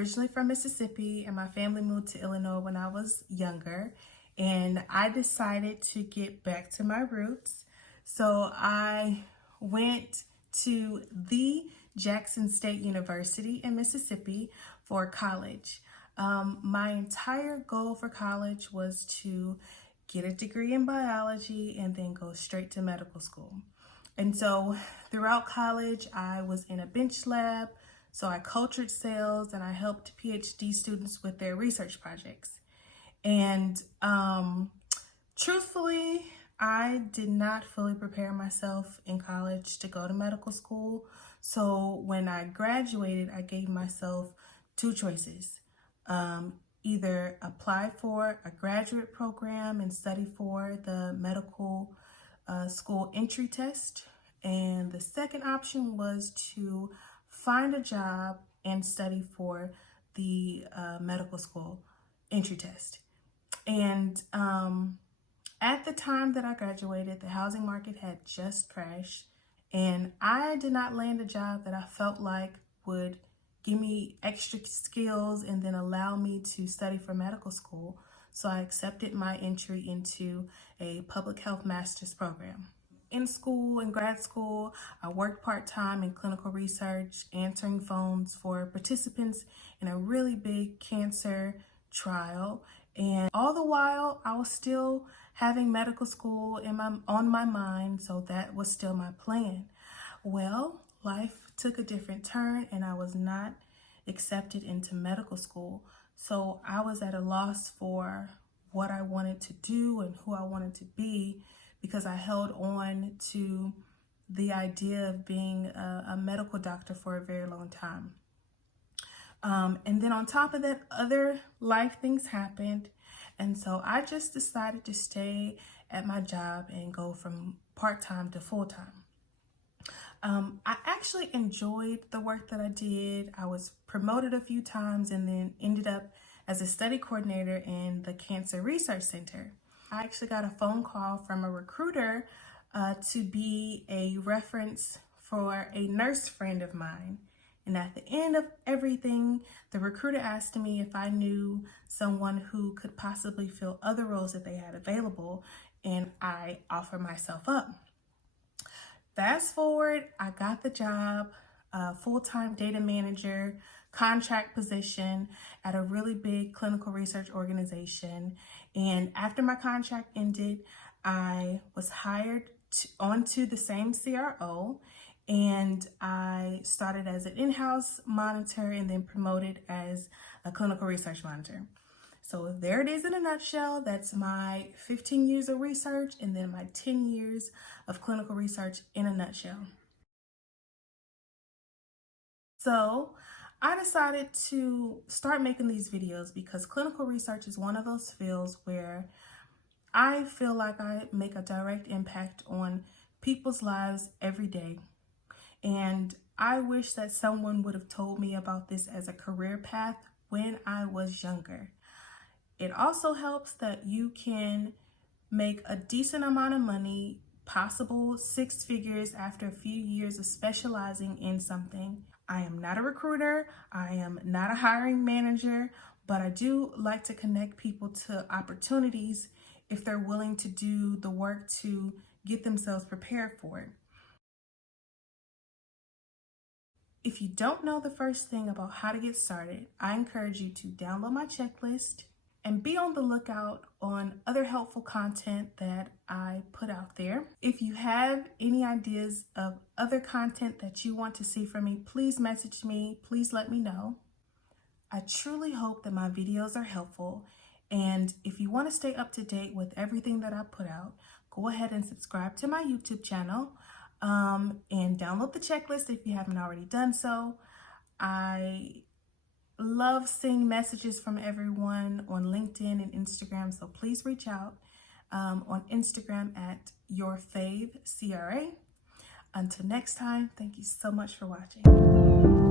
originally from Mississippi, and my family moved to Illinois when I was younger, and I decided to get back to my roots. So I went to the Jackson State University in Mississippi for college. My entire goal for college was to get a degree in biology and then go straight to medical school. And so throughout college, I was in a bench lab. So I cultured cells and I helped PhD students with their research projects. And truthfully, I did not fully prepare myself in college to go to medical school. So when I graduated, I gave myself two choices. Either apply for a graduate program and study for the medical school entry test. And the second option was to find a job and study for the medical school entry test. And at the time that I graduated, the housing market had just crashed, and I did not land a job that I felt like would give me extra skills and then allow me to study for medical school. So I accepted my entry into a public health master's program. In school, in grad school, I worked part-time in clinical research, answering phones for participants in a really big cancer trial. And all the while, I was still having medical school on my mind, so that was still my plan. Well, life took a different turn and I was not accepted into medical school. So I was at a loss for what I wanted to do and who I wanted to be, because I held on to the idea of being a medical doctor for a very long time. And then on top of that, other life things happened. And so I just decided to stay at my job and go from part-time to full-time. I actually enjoyed the work that I did. I was promoted a few times and then ended up as a study coordinator in the Cancer Research Center. I actually got a phone call from a recruiter to be a reference for a nurse friend of mine. And at the end of everything, the recruiter asked me if I knew someone who could possibly fill other roles that they had available, and I offered myself up. Fast forward, I got the job, full-time data manager, contract position at a really big clinical research organization. And after my contract ended, I was hired onto the same CRO, and I started as an in-house monitor and then promoted as a clinical research monitor. So there it is in a nutshell. That's my 15 years of research and then my 10 years of clinical research in a nutshell. So I decided to start making these videos because clinical research is one of those fields where I feel like I make a direct impact on people's lives every day. And I wish that someone would have told me about this as a career path when I was younger. It also helps that you can make a decent amount of money, possible 6 figures after a few years of specializing in something. I am not a recruiter, I am not a hiring manager, but I do like to connect people to opportunities if they're willing to do the work to get themselves prepared for it. If you don't know the first thing about how to get started, I encourage you to download my checklist and be on the lookout on other helpful content that I put out there. If you have any ideas of other content that you want to see from me, please message me, please let me know. I truly hope that my videos are helpful, and if you want to stay up to date with everything that I put out, go ahead and subscribe to my YouTube channel. And download the checklist if you haven't already done so. I love seeing messages from everyone on LinkedIn and Instagram, so please reach out on Instagram at YourFaveCRA. Until next time, thank you so much for watching.